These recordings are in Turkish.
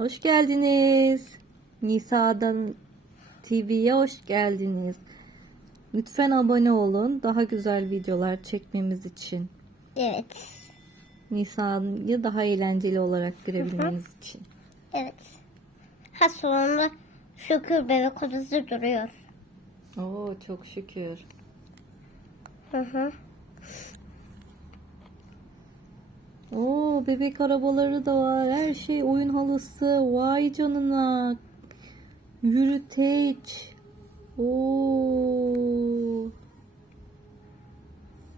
Hoş geldiniz. Nisa'dan TV'ye hoş geldiniz. Lütfen abone olun. Daha güzel videolar çekmemiz için. Evet. Nisa'yı daha eğlenceli olarak görebilmeniz için. Evet. Ha sonunda şükür bebek odası duruyor. Oo çok şükür. Hı hı. Oo bebek arabaları da var. Her şey oyun halısı. Vay canına. Yürüteç. Oo.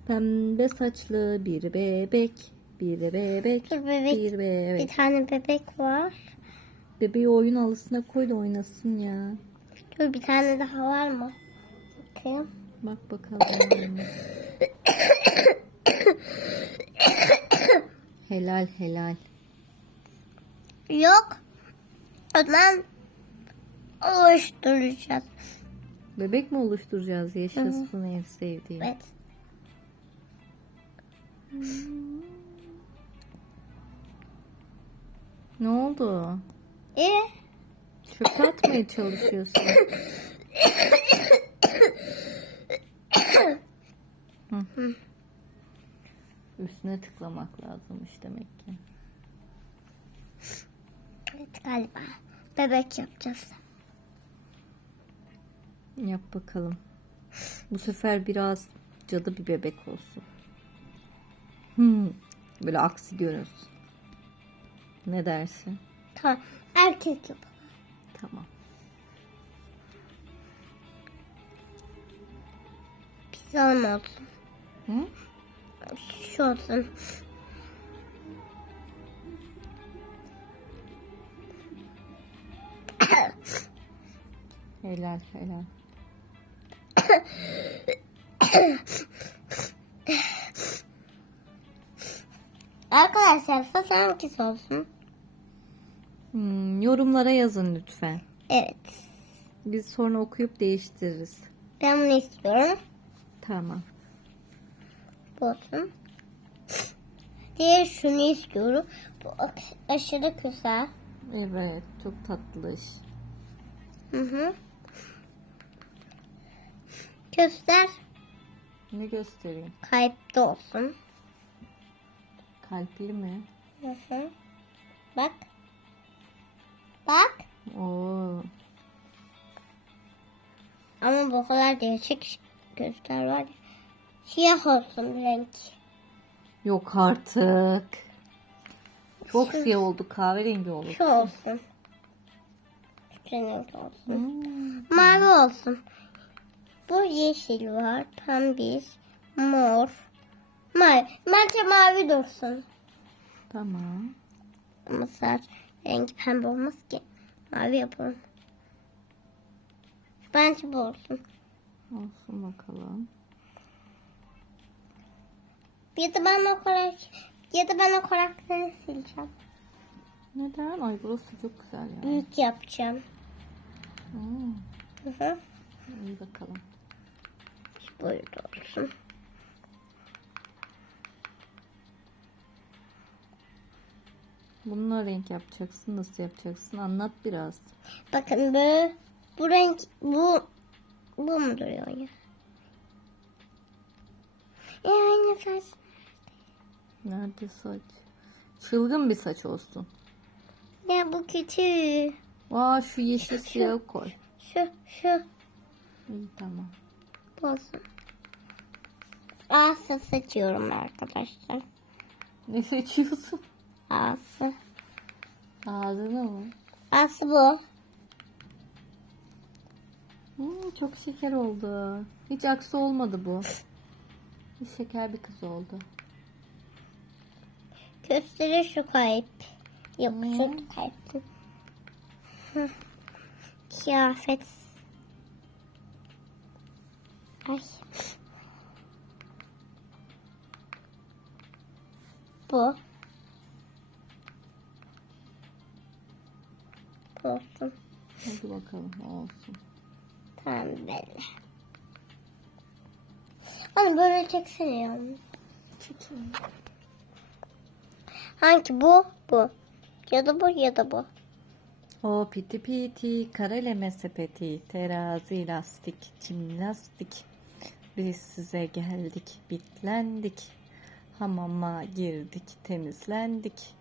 Pembe saçlı bir bebek. Bir bebek. Dur bebek. Bir Bir bebek. tane bebek var. Bebeği oyun halısına koy da oynasın ya. Dur bir tane daha var mı? Bakayım. Bak bakalım. helal helal. Yok. O zaman oluşturacağız. Bebek mi oluşturacağız? Yaşasın en sevdiğim. Evet. Ne oldu? İyi. Çöpe atmaya çalışıyorsun. Hı. Üstüne tıklamak lazımmış demek ki. Evet galiba. Bebek yapacağız. Yap bakalım. Bu sefer biraz cadı bir bebek olsun. Hmm. Böyle aksi görünsün. Ne dersin? Tamam. Erkek yapalım. Tamam. Pizza olsun? Hı? Şu olsun. Helal helal. Arkadaşlar saç hangisi olsun? Hmm, yorumlara yazın lütfen. Evet. Biz sonra okuyup değiştiririz. Ben bunu istiyorum. Tamam. Olsun. Diğer şunu istiyorum. Bu aş- aşırı güzel. Evet, çok tatlış. Hı hı. Göster. Ne göstereyim? Kayıpta olsun. Kalpli mi? Hı hı. Bak. Bak. Oo, Ama bu kadar değişik göster var ya. Siyah olsun renk. yok artık. Çok siyah oldu, kahverengi oldu. Şu olsun. Şu renk olsun. Hmm, Mavi olsun. Bu yeşil var. Pembiş. Mor. Mavi. Bence mavi dursun. tamam. Ama saç rengi pembe olmaz ki. Mavi yapalım. Bence bu olsun. Olsun bakalım. Ya da ben o karak ya da ben o karakteri sileceğim. Neden? Ay burası çok güzel ya. Büyük yapacağım. Hmm, Hı hı. iyi bakalım. Böyle olsun. Bununla renk yapacaksın. Nasıl yapacaksın? Anlat biraz. Bakın bu bu renk bu bu mu duruyor ya? E aynı saç. Nerede saç? Çılgın bir saç olsun. Ya bu kötü. Aa şu yeşil siyah koy. Şu şu İyi tamam. olsun. Ağzı seçiyorum arkadaşlar. Ne seçiyorsun? Ağzı. Ağzını mı? Ağzı bu. Hmm, çok şeker oldu. Hiç aksi olmadı bu. Bir şeker bir kız oldu. Gösteri şu kayıp. Yok Hmm. şu kayıp. Kıyafet. Ay. Bu. Bu olsun. Hadi bakalım olsun. Tamam belli. Hani böyle çeksene ya. Hangi bu? Bu. Ya da bu ya da bu. O piti piti, kareleme sepeti, terazi lastik, çimnastik. Biz size geldik, bitlendik. Hamama girdik, temizlendik.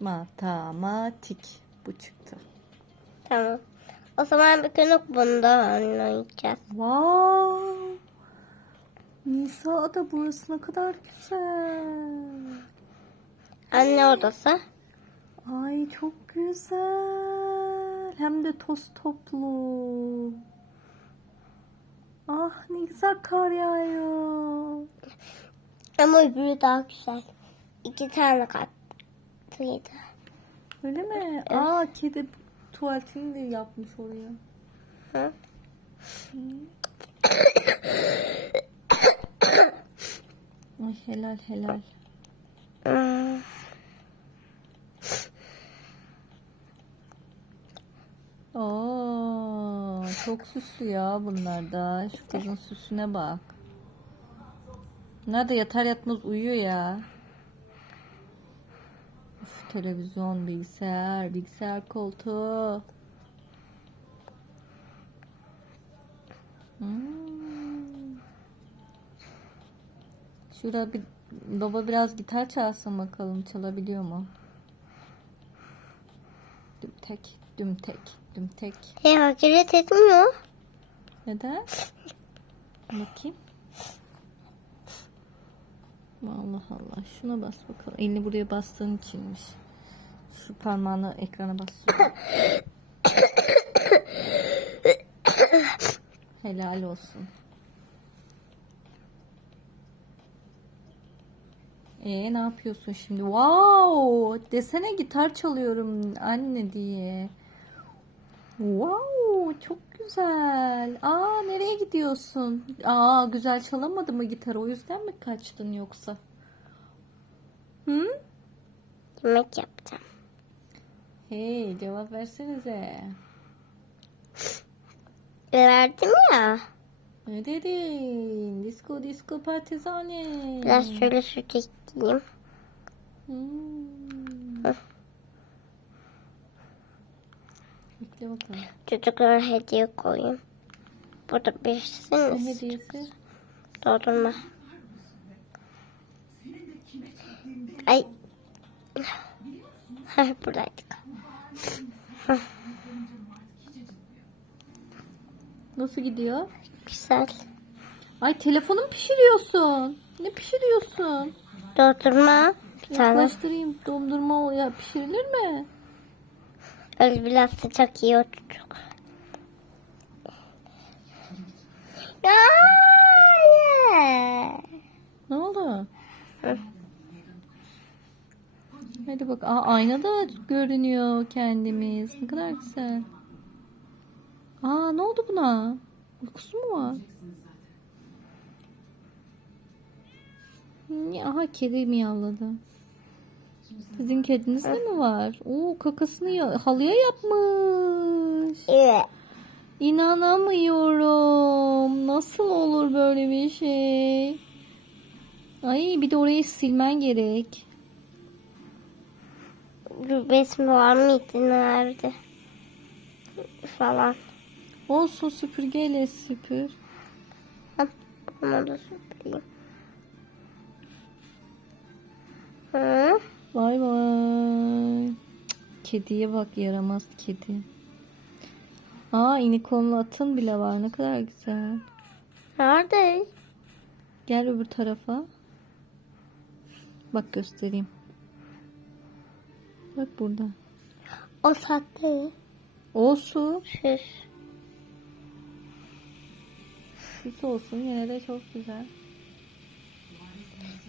Matematik bu çıktı. Tamam. O zaman bir gün bunda oynayacağız. Wow! Nisa da burası ne kadar güzel. Anne odası. Ay çok güzel. Hem de toz toplu. Ah ne güzel kar yağıyor. Ama öbürü daha güzel. İki tane katlıydı. Öyle mi? Aa kedi tuvaletini de yapmış oraya. Hı? Ay helal helal. Oo, çok süslü ya bunlar da. Şu kızın süsüne bak. Nerede yatar yatmaz uyuyor ya. Uf, televizyon, bilgisayar, bilgisayar koltuğu. Hmm. Şurada bir baba biraz gitar çalsın bakalım çalabiliyor mu? Tek, düm tek, düm tek. Hey hareket etmiyor. Neden? Bakayım. Allah Allah. Şuna bas bakalım. Elini buraya bastığın içinmiş. Şu parmağını ekrana bastır. Helal olsun. Ee ne yapıyorsun şimdi? Wow! Desene gitar çalıyorum anne diye. Wow, çok güzel. Aa, nereye gidiyorsun? Aa, güzel çalamadı mı gitarı? O yüzden mi kaçtın yoksa? Hı? Yemek yapacağım. Hey, cevap versenize. Verdim ya. Ne dedin? Disco disco partizane. Biraz şöyle süt ekleyeyim. Hmm. Bekle bakalım. Çocuklara hediye koyayım. Burada Ne birisiniz. hediyesi? Doldurma. Ay. Buradaydık. Nasıl gidiyor? Güzel. Ay telefonu mu pişiriyorsun? Ne pişiriyorsun? Doldurma. Bir tane. Yaklaştırayım. Dondurma ya pişirilir mi? Öyle biraz sıcak iyi çocuk. Hayır. Ne oldu? Hadi bak. Aa, aynada görünüyor kendimiz. Ne kadar güzel. Aa ne oldu buna? Uykusu mu var? Aha kedi miyavladı. Sizin kediniz de mi var? Oo kakasını ya- halıya yapmış. Evet. İnanamıyorum. Nasıl olur böyle bir şey? Ay bir de orayı silmen gerek. Resmi var mıydı nerede? Falan. Olsun süpürgeyle süpür. Bunu da süpüreyim. Hı? Vay. Cık, Kediye bak yaramaz kedi. Aa inikonlu atın bile var. Ne kadar güzel. Nerede? Gel öbür tarafa. Bak göstereyim. Bak burada. O sahte. Olsun. Süs. Süs olsun. Yine de çok güzel.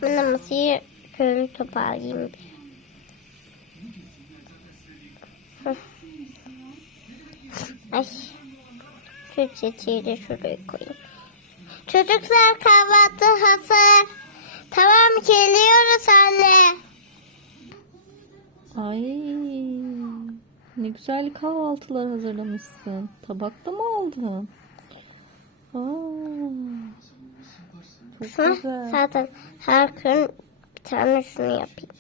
Ben masayı şöyle toparlayayım. Hı. Ay. Şu çiçeği de şuraya koyayım. Çocuklar kahvaltı hazır. Tamam geliyoruz anne. Ay ne güzel kahvaltılar hazırlamışsın. Tabakta mı aldın? Aa, çok güzel. Zaten her gün bir tane şunu yapayım.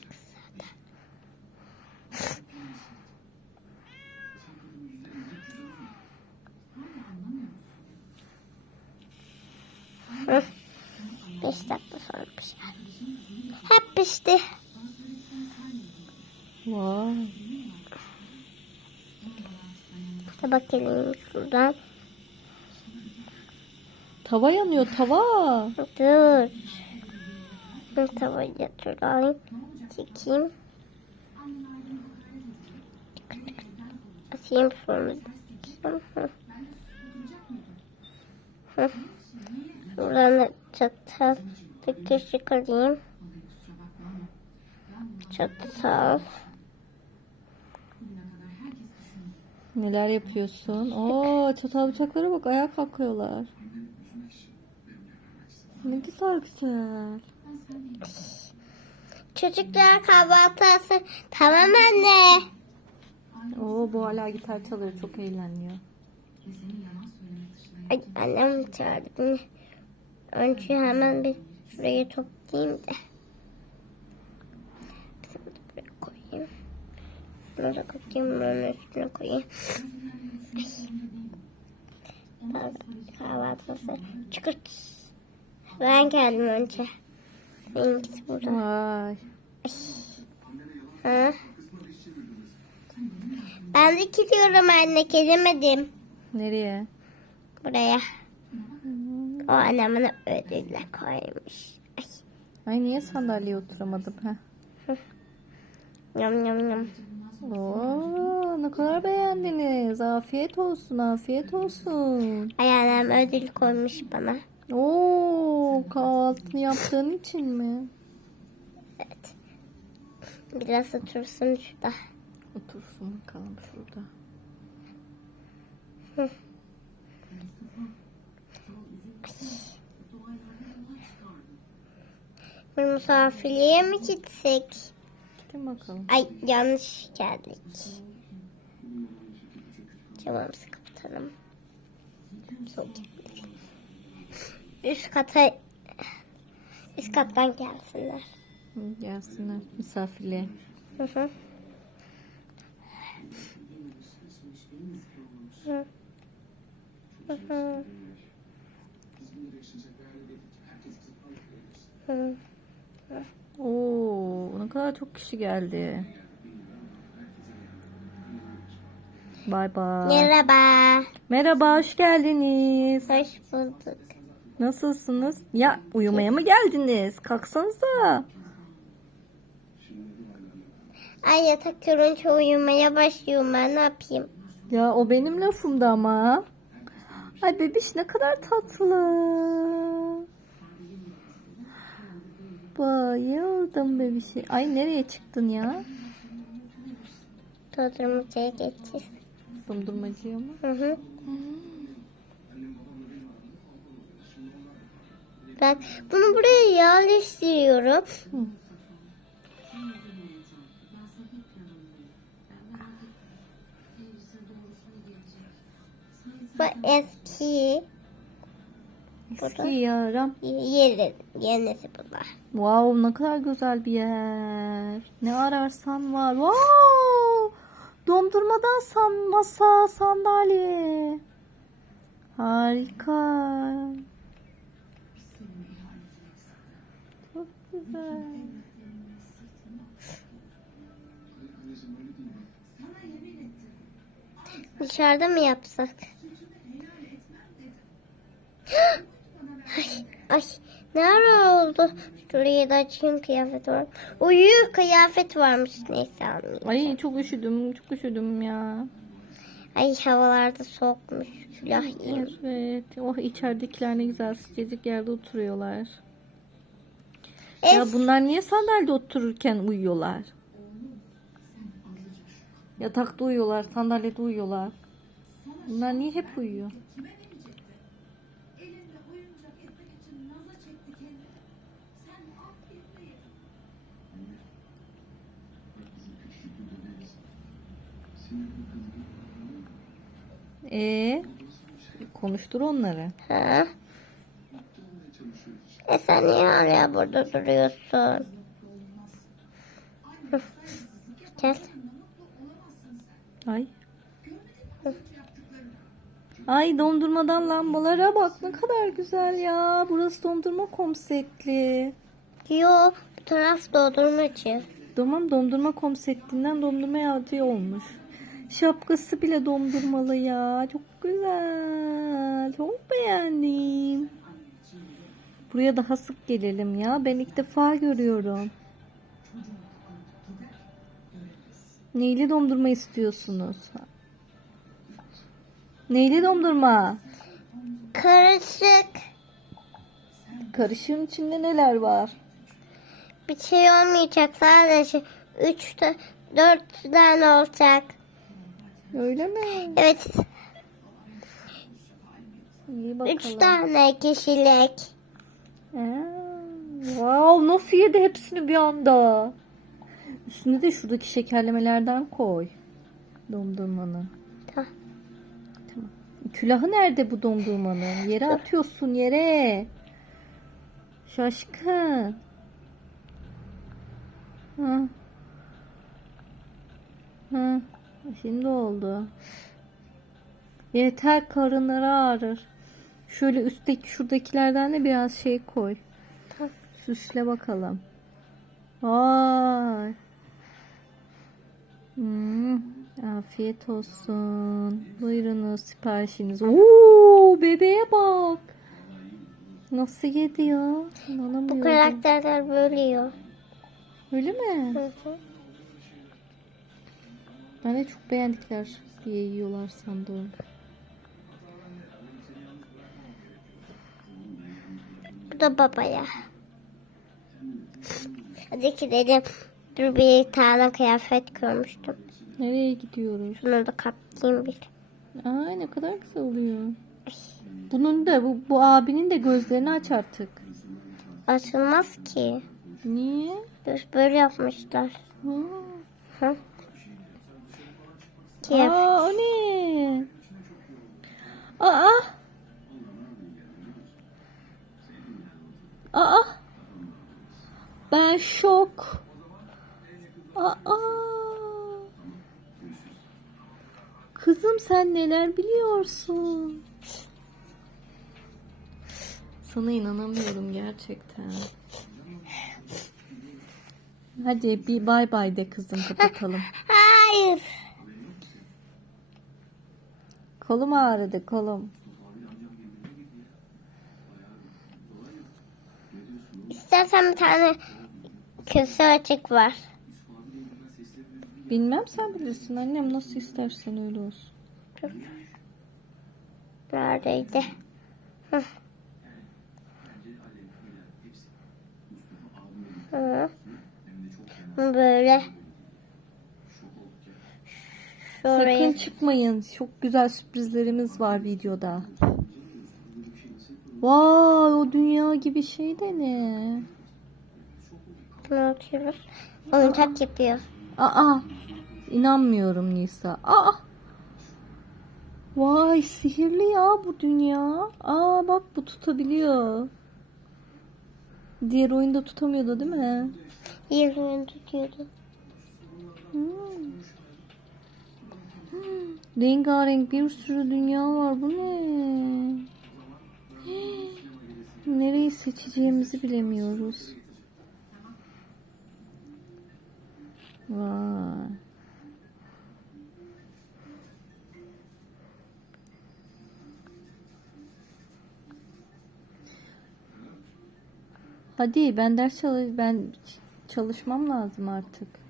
Pişti. Vay. Hadi bakalım şuradan. Tava yanıyor tava. Dur. Bu tavayı turlayayım. Çekeyim. Asayım sonra. Hı. Hı. Şuradan da çatal bir kaşık alayım. Çatal. Neler yapıyorsun? Oo çatal bıçaklara bak ayağa kalkıyorlar. Ne güzel güzel. Çocuklar kahvaltı hazır. Tamam anne. Oo bu hala gitar çalıyor çok eğleniyor. Ay annem çağırdı beni. Önce hemen bir şurayı toplayayım da. Şunu da buraya koyayım. Bunu da koyayım. Bunun üstüne koyayım. Ay. Kahvaltısı. Çıkırt. Ben geldim önce. Benimkisi burada. Vay. Ha? Ben de gidiyorum anne. Gelemedim. Nereye? Buraya. O annem bana ödülle koymuş. Ay. Ay niye sandalyeye oturamadım ha? Yum yum yum. Oo ne kadar beğendiniz. Afiyet olsun afiyet olsun. Ay annem ödül koymuş bana. Oo kahvaltını yaptığın için mi? Evet. Biraz otursun şurada. Otursun bakalım şurada. Bir misafirliğe mi gitsek? Gidin bakalım. Ay yanlış geldik. Camımızı kapatalım. Soğuk geldik. Üst kata üst kattan gelsinler. Gelsinler misafirliğe. Hı hı. Hı. Hı hı. Hı. Oo ne kadar çok kişi geldi. Bay bay. Merhaba. Merhaba hoş geldiniz. Hoş bulduk. Nasılsınız? Ya uyumaya mı geldiniz? Kalksanıza. Ay yatak görünce uyumaya başlıyorum ben ne yapayım? Ya o benim lafımdı ama. Ay bebiş ne kadar tatlı. Bayıldım bebişi. Ay nereye çıktın ya? Dondurmacıya geçeceğiz. Dondurmacıya mı? Hı hı. Ben bunu buraya yerleştiriyorum. Hı. Bu eski Eski yaram. yeri, yenisi bunlar. Wow ne kadar güzel bir yer. Ne ararsan var. Wow! Dondurmadan san masa, sandalye. Harika. Çok güzel. Dışarıda mı yapsak? ay, ay, ne ara oldu? Şuraya da açayım kıyafet var. Uyuyor kıyafet varmış. Neyse almayayım. Ay çok üşüdüm, çok üşüdüm ya. Ay havalarda soğukmuş. Yiyeyim. Evet. Oh içeridekiler ne güzel sıcacık yerde oturuyorlar. Es, Ya bunlar niye sandalyede otururken uyuyorlar? Yatakta uyuyorlar, sandalyede uyuyorlar. Bunlar niye hep uyuyor? Ee, konuştur onları. Ha? E sen niye hala burada duruyorsun? Gel. Ay. Ay dondurmadan lambalara bak ne kadar güzel ya. Burası dondurma konseptli. Yo, bu taraf dondurmacı. Tamam dondurma konseptinden dondurma yağcı olmuş. Şapkası bile dondurmalı ya. Çok güzel. Çok beğendim. Buraya daha sık gelelim ya. Ben ilk defa görüyorum. Neyli dondurma istiyorsunuz? Neyli dondurma? Karışık. Karışığın içinde neler var? Bir şey olmayacak sadece. Üç, dört tane olacak. Öyle mi? Evet. İyi bakalım. Üç tane kişilik. Aa, Wow, nasıl yedi hepsini bir anda? Üstüne de şuradaki şekerlemelerden koy. Dondurmanın. Tamam. Tamam. Külahı nerede bu dondurmanın? Yere atıyorsun yere. Şaşkın. Hı. Hı. Şimdi oldu. Yeter karınları ağrır. Şöyle üstteki şuradakilerden de biraz şey koy. Süsle bakalım. Vay. Hmm, afiyet olsun. Buyurunuz siparişiniz. Oo, bebeğe bak. Nasıl yedi ya? Bu karakterler böyle yiyor. Öyle mi? Hı hı. Ben de çok beğendikler diye yiyorlar sandım. Bu da babaya. Hadi gidelim. Dur bir tane kıyafet görmüştüm. Nereye gidiyoruz? Bunu da kaplayayım bir. Aa ne kadar güzel oluyor. Bunun da bu, bu abinin de gözlerini aç artık. Açılmaz ki. Niye? Böyle, böyle yapmışlar. Ha. Hı. Kıyafet. Aa o ne? Aa. Aa. Ben şok. Aa. Kızım sen neler biliyorsun? Sana inanamıyorum gerçekten. Hadi bir bay bay de kızım kapatalım. Hayır. Kolum ağrıdı kolum. İstersen bir tane köse açık var. Bilmem sen bilirsin annem nasıl istersen öyle olsun. Neredeydi? Hı. Hı. Böyle. Sakın çıkmayın. Çok güzel sürprizlerimiz var videoda. Vay o dünya gibi şey de ne? Ne yapıyoruz? Oyuncak yapıyor. Aa inanmıyorum Nisa. Aa Vay sihirli ya bu dünya. Aa bak bu tutabiliyor. Diğer oyunda tutamıyordu değil mi? Yerini tutuyordu. Rengarenk bir sürü dünya var. Bu ne? Nereyi seçeceğimizi bilemiyoruz. Vay. Hadi ben ders çalış ben çalışmam lazım artık.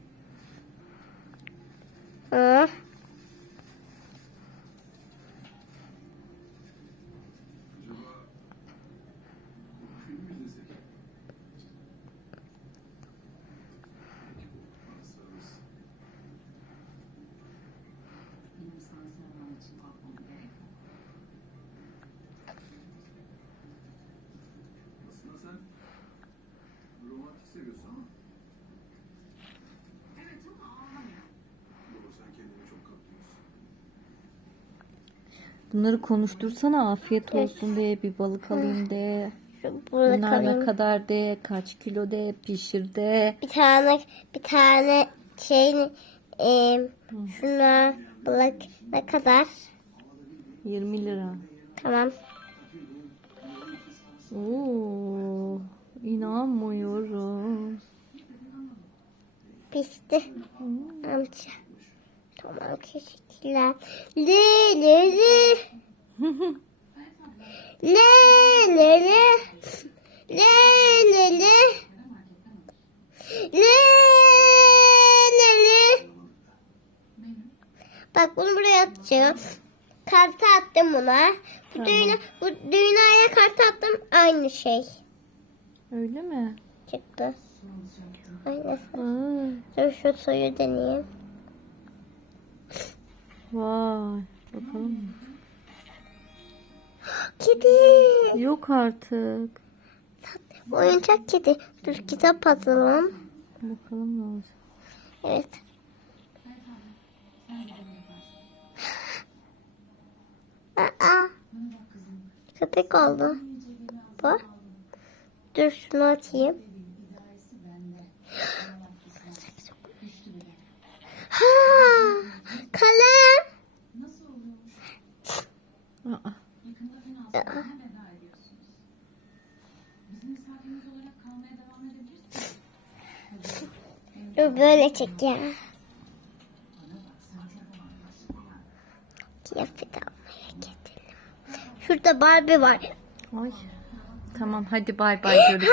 Seviyorsun ama. Doğru sen kendini çok kaptırıyorsun. Bunları konuştursana afiyet olsun de bir balık alayım de. Şu Burada Bunlar ne kadar de kaç kilo de pişir de. Bir tane bir tane şey e, şuna balık ne kadar? 20 lira. Tamam. Oo, inanmıyorum. Pişti amca. Tamam teşekkürler. Le le le. Le le le. Le le le. Le le le. Bak bunu buraya atacağım. Kartı attım buna. Bu Tamam. düğüne, bu düğüneye kartı attım aynı şey Öyle mi? çıktı. Aynısı. Aa, Dur şu suyu deneyeyim. vay. Bakalım. Kedi. Yok artık. Oyuncak kedi. Dur kitap atalım. Bakalım ne olacak. Evet. Aa. Köpek oldu. Bu. Dur şunu atayım. Ha, kalem. Aa, Aa. Dur böyle çek ya. Kıyafet almaya gidelim. Şurada Barbie var. ay. Tamam hadi bay bay görüşürüz.